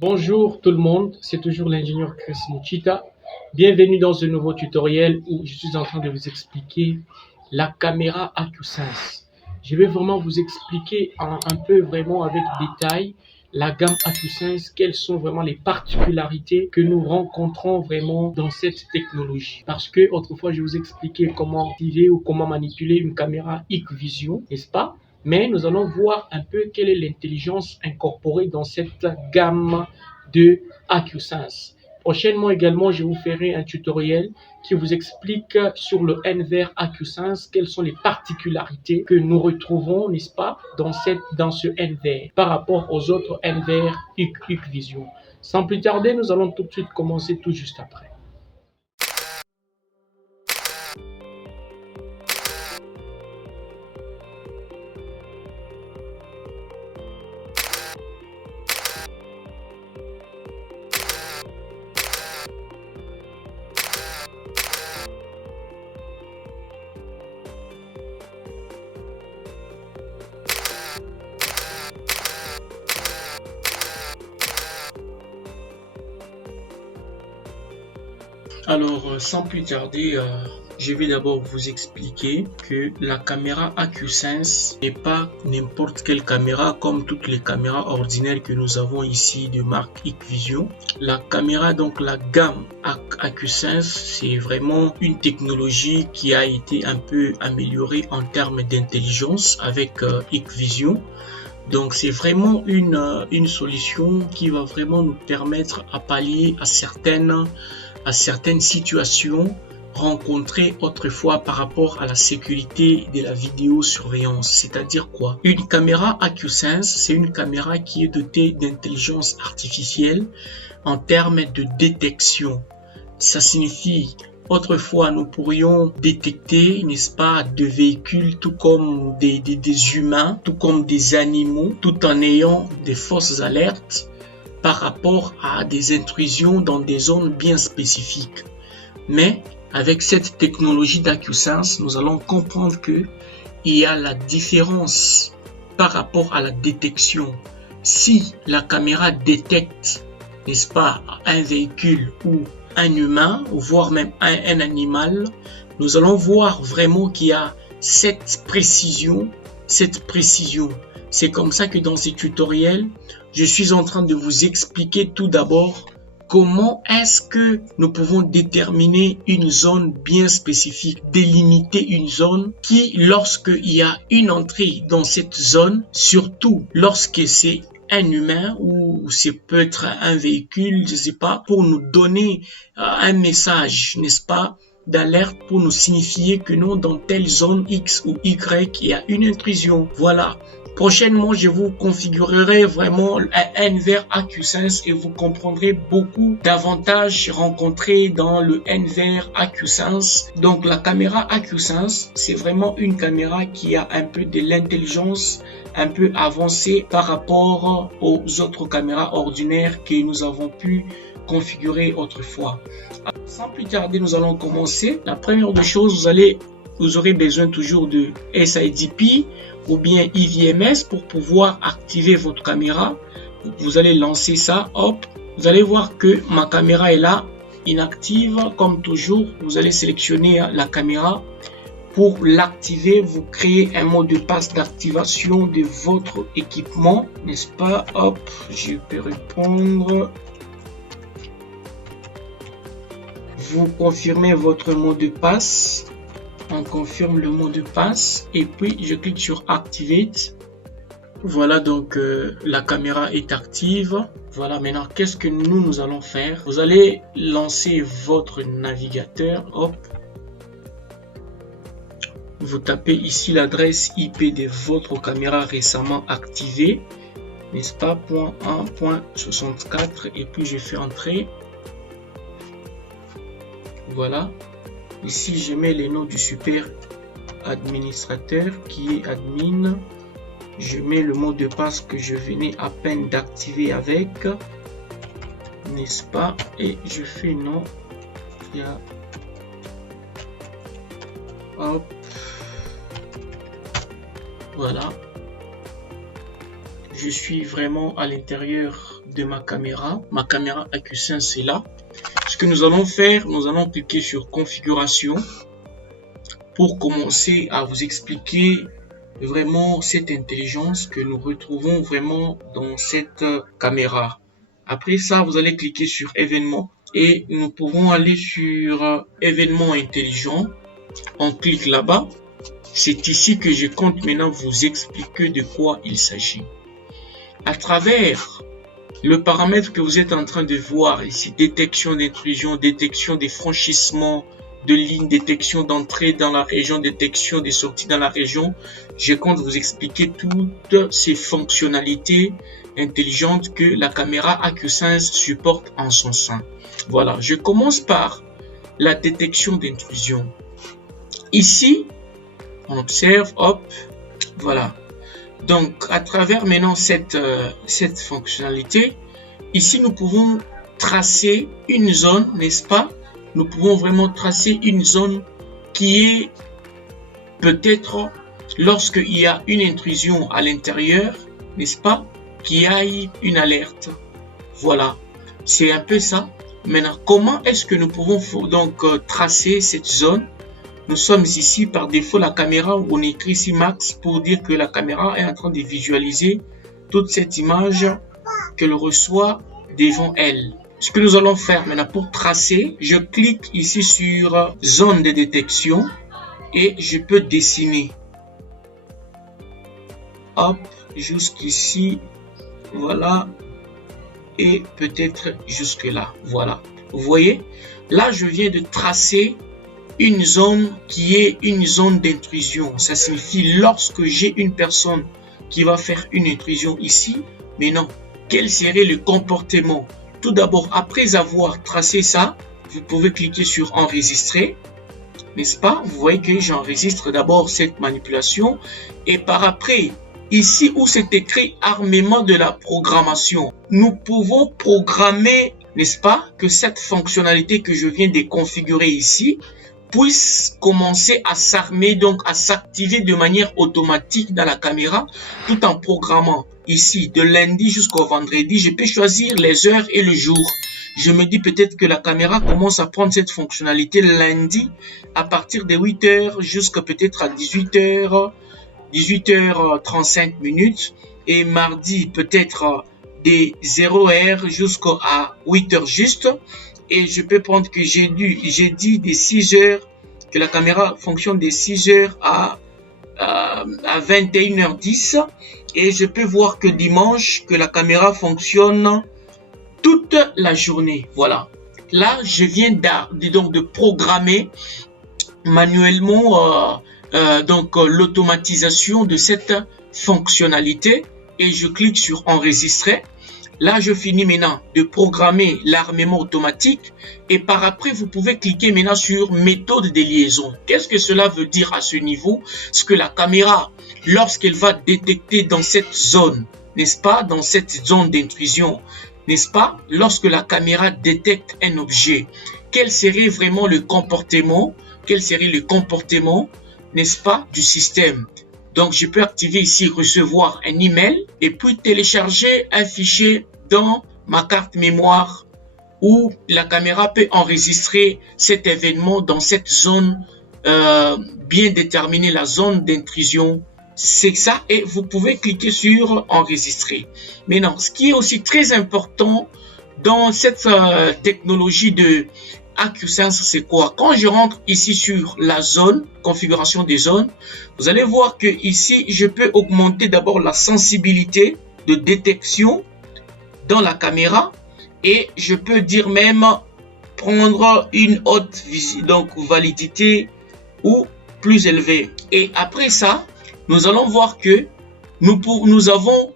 Bonjour tout le monde, c'est toujours l'ingénieur Chris Muchita. Bienvenue dans ce nouveau tutoriel où je suis en train de vous expliquer la caméra AccuSense. Je vais vraiment vous expliquer un peu vraiment avec détail la gamme AccuSense, quelles sont vraiment les particularités que nous rencontrons vraiment dans cette technologie. Parce que autrefois, je vous expliquais comment activer ou comment manipuler une caméra Hikvision, n'est-ce pas? Mais nous allons voir un peu quelle est l'intelligence incorporée dans cette gamme de AccuSense. Prochainement également, je vous ferai un tutoriel qui vous explique sur le NVR AccuSense quelles sont les particularités que nous retrouvons, n'est-ce pas, dans ce NVR par rapport aux autres NVR Hikvision. Sans plus tarder, nous allons tout de suite commencer tout juste après. Alors, sans plus tarder, je vais d'abord vous expliquer que la caméra AccuSense n'est pas n'importe quelle caméra comme toutes les caméras ordinaires que nous avons ici de marque Hikvision. La caméra, donc la gamme AccuSense, c'est vraiment une technologie qui a été un peu améliorée en termes d'intelligence avec Hikvision. Donc c'est vraiment une solution qui va vraiment nous permettre à pallier à certaines situations rencontrées autrefois par rapport à la sécurité de la vidéosurveillance. C'est-à-dire quoi? Une caméra AccuSense, c'est une caméra qui est dotée d'intelligence artificielle en termes de détection. Ça signifie, autrefois, nous pourrions détecter, n'est-ce pas, des véhicules, tout comme des humains, tout comme des animaux, tout en ayant des fausses alertes par rapport à des intrusions dans des zones bien spécifiques. Mais avec cette technologie d'AccuSense, nous allons comprendre qu'il y a la différence par rapport à la détection. Si la caméra détecte, n'est-ce pas, un véhicule ou un humain, voire même un animal, nous allons voir vraiment qu'il y a cette précision. C'est comme ça que dans ces tutoriels, je suis en train de vous expliquer tout d'abord comment est-ce que nous pouvons déterminer une zone bien spécifique, délimiter une zone qui, lorsqu'il y a une entrée dans cette zone, surtout lorsque c'est un humain ou c'est peut être un véhicule, je ne sais pas, pour nous donner un message, n'est-ce pas, d'alerte pour nous signifier que non, dans telle zone X ou Y, il y a une intrusion. Voilà. Prochainement, je vous configurerai vraiment un NVR AccuSense et vous comprendrez beaucoup d'avantages rencontrés dans le NVR AccuSense. Donc, la caméra AccuSense, c'est vraiment une caméra qui a un peu de l'intelligence un peu avancée par rapport aux autres caméras ordinaires que nous avons pu configurer autrefois. Sans plus tarder, nous allons commencer. La première des choses, vous aurez besoin toujours de SIDP ou bien IVMS pour pouvoir activer votre caméra. Vous allez lancer ça, hop, vous allez voir que ma caméra est là, inactive. Comme toujours, vous allez sélectionner la caméra. Pour l'activer, vous créez un mot de passe d'activation de votre équipement, n'est-ce pas? Hop, je peux répondre. Vous confirmez votre mot de passe. On confirme le mot de passe et puis je clique sur Activate. Voilà, donc la caméra est active. Voilà, maintenant qu'est-ce que nous allons faire? Vous allez lancer votre navigateur. Hop. Vous tapez ici l'adresse IP de votre caméra récemment activée, n'est-ce pas, .1.64 et puis je fais entrer. Voilà. Ici, je mets les noms du super administrateur qui est admin. Je mets le mot de passe que je venais à peine d'activer avec, n'est-ce pas? Et je fais non. Hop. Voilà. Je suis vraiment à l'intérieur de ma caméra AQ5 est là. Ce que nous allons faire, nous allons cliquer sur configuration pour commencer à vous expliquer vraiment cette intelligence que nous retrouvons vraiment dans cette caméra. Après ça, vous allez cliquer sur événements et nous pouvons aller sur événements intelligents. On clique là-bas. C'est ici que je compte maintenant vous expliquer de quoi il s'agit. À travers le paramètre que vous êtes en train de voir ici, détection d'intrusion, détection des franchissements de lignes, détection d'entrée dans la région, détection des sorties dans la région, je compte vous expliquer toutes ces fonctionnalités intelligentes que la caméra AQ5 supporte en son sein. Voilà, je commence par la détection d'intrusion. Ici, on observe, hop, voilà. Donc, à travers maintenant cette fonctionnalité, ici, nous pouvons tracer une zone, n'est-ce pas? Nous pouvons vraiment tracer une zone qui est peut-être lorsqu'il y a une intrusion à l'intérieur, n'est-ce pas? Qu'il y ait une alerte. Voilà, c'est un peu ça. Maintenant, comment est-ce que nous pouvons donc tracer cette zone? Nous sommes ici par défaut la caméra où on écrit ici max pour dire que la caméra est en train de visualiser toute cette image qu'elle reçoit devant elle. Ce que nous allons faire maintenant pour tracer, je clique ici sur zone de détection et je peux dessiner. Hop, jusqu'ici, voilà, et peut-être jusque là, voilà. Vous voyez, là je viens de tracer une zone qui est une zone d'intrusion. Ça signifie lorsque j'ai une personne qui va faire une intrusion ici, mais non, quel serait le comportement? Tout d'abord, après avoir tracé ça, vous pouvez cliquer sur enregistrer, n'est-ce pas? Vous voyez que j'enregistre d'abord cette manipulation et par après, ici où c'est écrit armement de la programmation, nous pouvons programmer, n'est-ce pas, que cette fonctionnalité que je viens de configurer ici puisse commencer à s'armer, donc à s'activer de manière automatique dans la caméra, tout en programmant ici de lundi jusqu'au vendredi. Je peux choisir les heures et le jour. Je me dis peut-être que la caméra commence à prendre cette fonctionnalité lundi à partir de 8h jusqu'à peut-être à 18h, 18h35 minutes et mardi peut-être des 0h jusqu'à 8h juste. Et je peux prendre que j'ai dit des 6 heures, que la caméra fonctionne de 6 heures à 21h10. Et je peux voir que dimanche, que la caméra fonctionne toute la journée. Voilà. Là, je viens donc de programmer manuellement l'automatisation de cette fonctionnalité. Et je clique sur enregistrer. Là, je finis maintenant de programmer l'armement automatique et par après, vous pouvez cliquer maintenant sur méthode de liaison. Qu'est-ce que cela veut dire à ce niveau? Ce que la caméra, lorsqu'elle va détecter dans cette zone, n'est-ce pas, dans cette zone d'intrusion, n'est-ce pas, lorsque la caméra détecte un objet, quel serait vraiment le comportement, n'est-ce pas, du système? Donc, je peux activer ici recevoir un email et puis télécharger un fichier dans ma carte mémoire où la caméra peut enregistrer cet événement dans cette zone bien déterminée, la zone d'intrusion. C'est ça et vous pouvez cliquer sur enregistrer. Maintenant, ce qui est aussi très important dans cette technologie de AQ5, c'est quoi? Quand je rentre ici sur la zone, configuration des zones, vous allez voir que ici, je peux augmenter d'abord la sensibilité de détection dans la caméra et je peux dire même prendre une haute validité ou plus élevée. Et après ça, nous allons voir que nous avons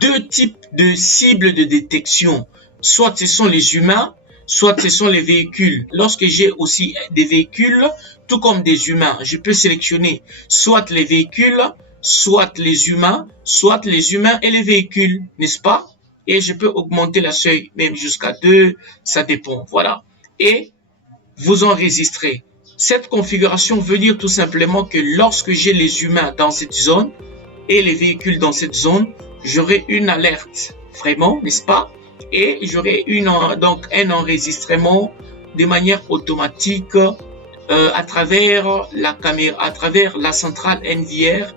deux types de cibles de détection. Soit ce sont les humains, soit ce sont les véhicules. Lorsque j'ai aussi des véhicules, tout comme des humains, je peux sélectionner soit les véhicules, soit les humains et les véhicules, n'est-ce pas? Et je peux augmenter la seuil même jusqu'à 2, ça dépend, voilà. Et vous enregistrez. Cette configuration veut dire tout simplement que lorsque j'ai les humains dans cette zone et les véhicules dans cette zone, j'aurai une alerte vraiment, n'est-ce pas? Et j'aurai donc un enregistrement de manière automatique à travers la caméra, à travers la centrale NVR,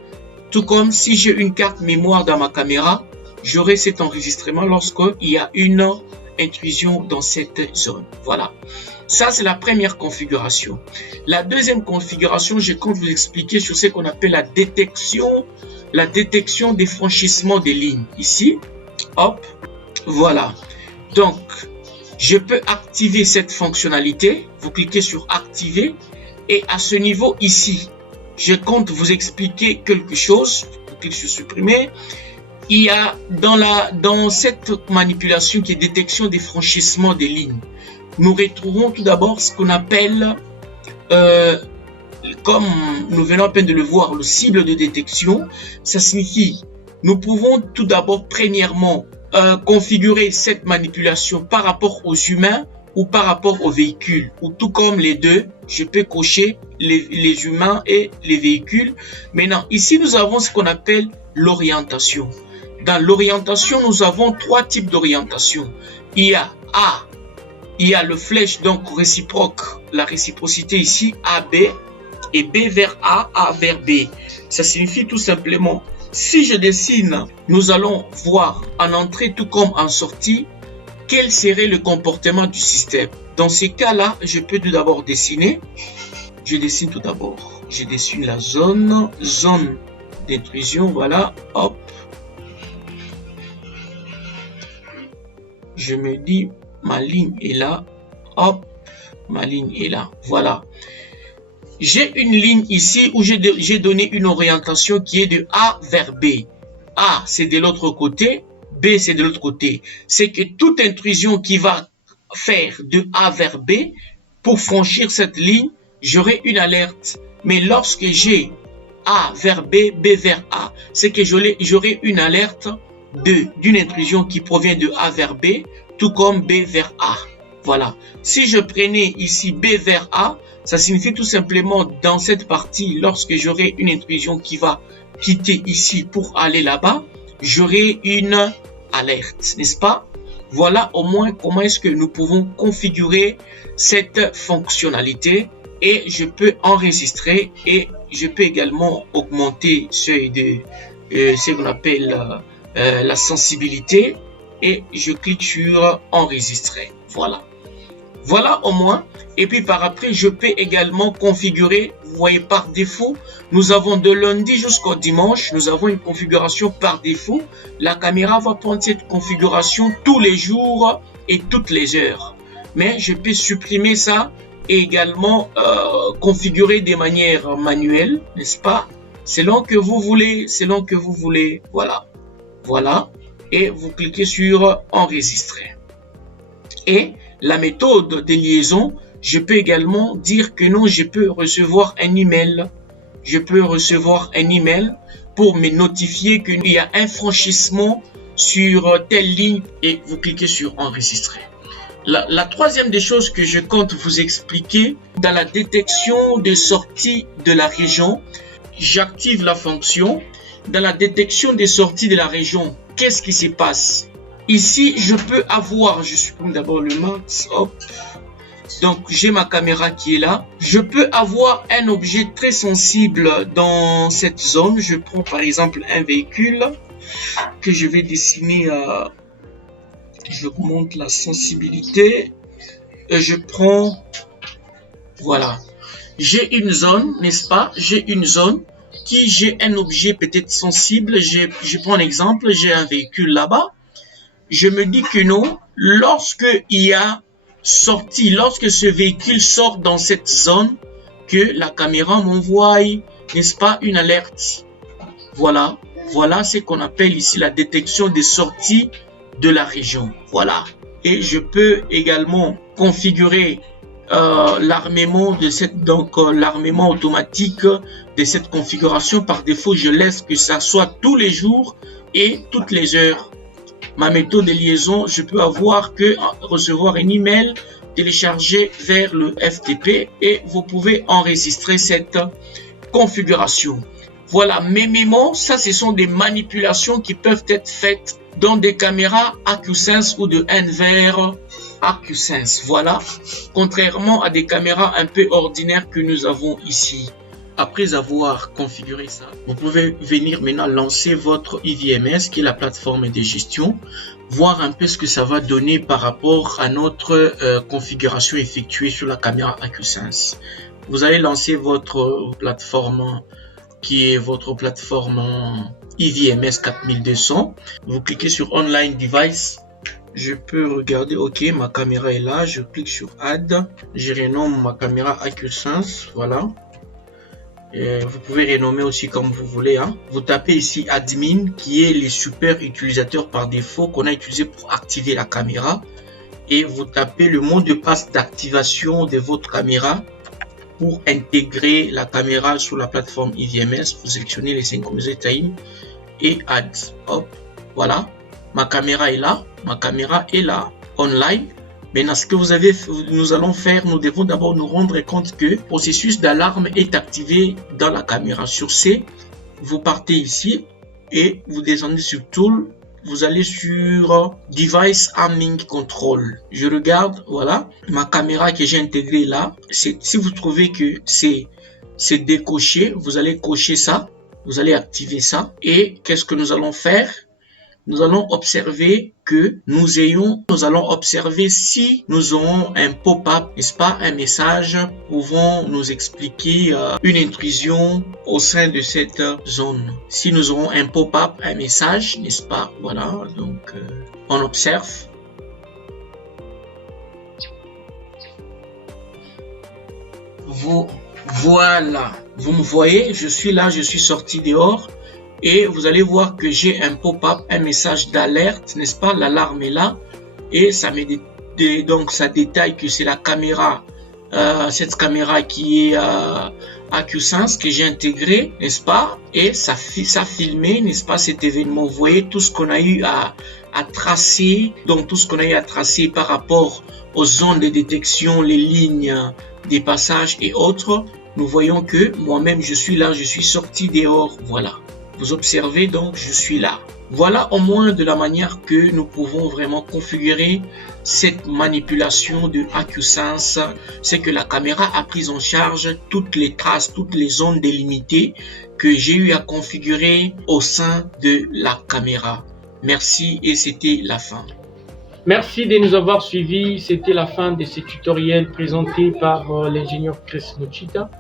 tout comme si j'ai une carte mémoire dans ma caméra, j'aurai cet enregistrement lorsqu'il y a une intrusion dans cette zone. Voilà. Ça, c'est la première configuration. La deuxième configuration, je compte vous expliquer sur ce qu'on appelle la détection des franchissements des lignes. Ici, hop, voilà. Donc, je peux activer cette fonctionnalité. Vous cliquez sur activer et à ce niveau ici, je compte vous expliquer quelque chose. Vous cliquez sur supprimer. Il y a dans cette manipulation qui est détection des franchissements des lignes, nous retrouvons tout d'abord ce qu'on appelle, comme nous venons à peine de le voir, le cible de détection. Ça signifie, nous pouvons tout d'abord premièrement configurer cette manipulation par rapport aux humains ou par rapport aux véhicules, ou tout comme les deux, je peux cocher les humains et les véhicules. Maintenant, ici, nous avons ce qu'on appelle l'orientation. Dans l'orientation, nous avons trois types d'orientation. Il y a A, il y a le flèche, donc réciproque, la réciprocité ici, AB, et B vers A vers B. Ça signifie tout simplement, si je dessine, nous allons voir en entrée tout comme en sortie, quel serait le comportement du système. Dans ces cas-là, je peux tout d'abord dessiner. Je dessine tout d'abord. Je dessine la zone d'intrusion, voilà, hop. Je me dis, ma ligne est là, hop, ma ligne est là, voilà. J'ai une ligne ici où j'ai donné une orientation qui est de A vers B. A, c'est de l'autre côté, B, c'est de l'autre côté. C'est que toute intrusion qui va faire de A vers B, pour franchir cette ligne, j'aurai une alerte. Mais lorsque j'ai A vers B, B vers A, c'est que j'aurai une alerte d'une intrusion qui provient de A vers B, tout comme B vers A. Voilà. Si je prenais ici B vers A, ça signifie tout simplement dans cette partie, lorsque j'aurai une intrusion qui va quitter ici pour aller là-bas, j'aurai une alerte, n'est-ce pas? Voilà au moins comment est-ce que nous pouvons configurer cette fonctionnalité et je peux enregistrer et je peux également augmenter ce qu'on appelle la sensibilité et je clique sur enregistrer. Voilà. Voilà au moins. Et puis par après, je peux également configurer, vous voyez par défaut, nous avons de lundi jusqu'au dimanche, nous avons une configuration par défaut. La caméra va prendre cette configuration tous les jours et toutes les heures. Mais je peux supprimer ça et également configurer de manière manuelle, n'est-ce pas? Selon que vous voulez, voilà. Voilà. Et vous cliquez sur enregistrer. Et la méthode de liaison, je peux également dire que non, je peux recevoir un email. Je peux recevoir un email pour me notifier qu'il y a un franchissement sur telle ligne et vous cliquez sur enregistrer. La troisième des choses que je compte vous expliquer, dans la détection des sorties de la région, j'active la fonction. Dans la détection des sorties de la région, qu'est-ce qui se passe? Ici, je peux avoir, je supprime d'abord le max, hop. Donc, j'ai ma caméra qui est là. Je peux avoir un objet très sensible dans cette zone. Je prends par exemple un véhicule que je vais dessiner. Je augmente la sensibilité. Je prends, voilà. J'ai une zone, n'est-ce pas? J'ai une zone qui j'ai un objet peut-être sensible. Je prends un exemple, j'ai un véhicule là-bas. Je me dis que non, lorsque ce véhicule sort dans cette zone, que la caméra m'envoie, n'est-ce pas, une alerte. Voilà, voilà ce qu'on appelle ici la détection des sorties de la région. Voilà. Et je peux également configurer l'armement l'armement automatique de cette configuration. Par défaut, je laisse que ça soit tous les jours et toutes les heures. Ma méthode de liaison, je peux recevoir un email téléchargé vers le FTP et vous pouvez enregistrer cette configuration. Voilà, mes mémos, ça ce sont des manipulations qui peuvent être faites Donc des caméras AcuSense ou de Enver AcuSense. Voilà, contrairement à des caméras un peu ordinaires que nous avons ici. Après avoir configuré ça, vous pouvez venir maintenant lancer votre IVMS qui est la plateforme de gestion, voir un peu ce que ça va donner par rapport à notre configuration effectuée sur la caméra AcuSense. Vous allez lancer votre plateforme qui est votre plateforme IVMS 4200. Vous cliquez sur Online Device. Je peux regarder, ok, ma caméra est là. Je clique sur Add. Je renomme ma caméra AcuSense. Voilà. Et vous pouvez renommer aussi comme vous voulez. Hein. Vous tapez ici Admin, qui est les super utilisateurs par défaut qu'on a utilisé pour activer la caméra. Et vous tapez le mot de passe d'activation de votre caméra pour intégrer la caméra sur la plateforme IVMS. Vous sélectionnez les synchronisés time et Add. Hop, voilà. Ma caméra est là. Ma caméra est là, online. Maintenant, ce que nous allons faire, nous devons d'abord nous rendre compte que le processus d'alarme est activé dans la caméra. Sur C, vous partez ici et vous descendez sur Tool. Vous allez sur Device Arming Control. Je regarde, voilà, ma caméra que j'ai intégrée là. Si vous trouvez que c'est décoché, vous allez cocher ça. Vous allez activer ça. Et qu'est-ce que nous allons faire? Nous allons observer que nous allons observer si nous aurons un pop-up, n'est-ce pas, un message pouvant nous expliquer une intrusion au sein de cette zone. Si nous aurons un pop-up, un message, n'est-ce pas, voilà, donc on observe. Voilà, vous me voyez, je suis là, je suis sorti dehors. Et vous allez voir que j'ai un pop-up, un message d'alerte, n'est-ce pas? L'alarme est là. Et ça donc ça détaille que c'est la caméra, cette caméra qui est AcuSense que j'ai intégrée, n'est-ce pas? Et ça filmé, n'est-ce pas, cet événement. Vous voyez tout ce qu'on a eu à tracer, donc tout ce qu'on a eu à tracer par rapport aux zones de détection, les lignes des passages et autres. Nous voyons que moi-même je suis là, je suis sorti dehors, voilà. Vous observez donc, je suis là. Voilà au moins de la manière que nous pouvons vraiment configurer cette manipulation de AcuSense. C'est que la caméra a pris en charge toutes les traces, toutes les zones délimitées que j'ai eu à configurer au sein de la caméra. Merci et c'était la fin. Merci de nous avoir suivis. C'était la fin de ce tutoriel présenté par l'ingénieur Chris Nochita.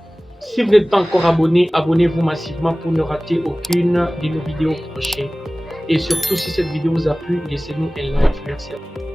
Si vous n'êtes pas encore abonné, abonnez-vous massivement pour ne rater aucune de nos vidéos prochaines. Et surtout, si cette vidéo vous a plu, laissez-nous un like. Merci à vous.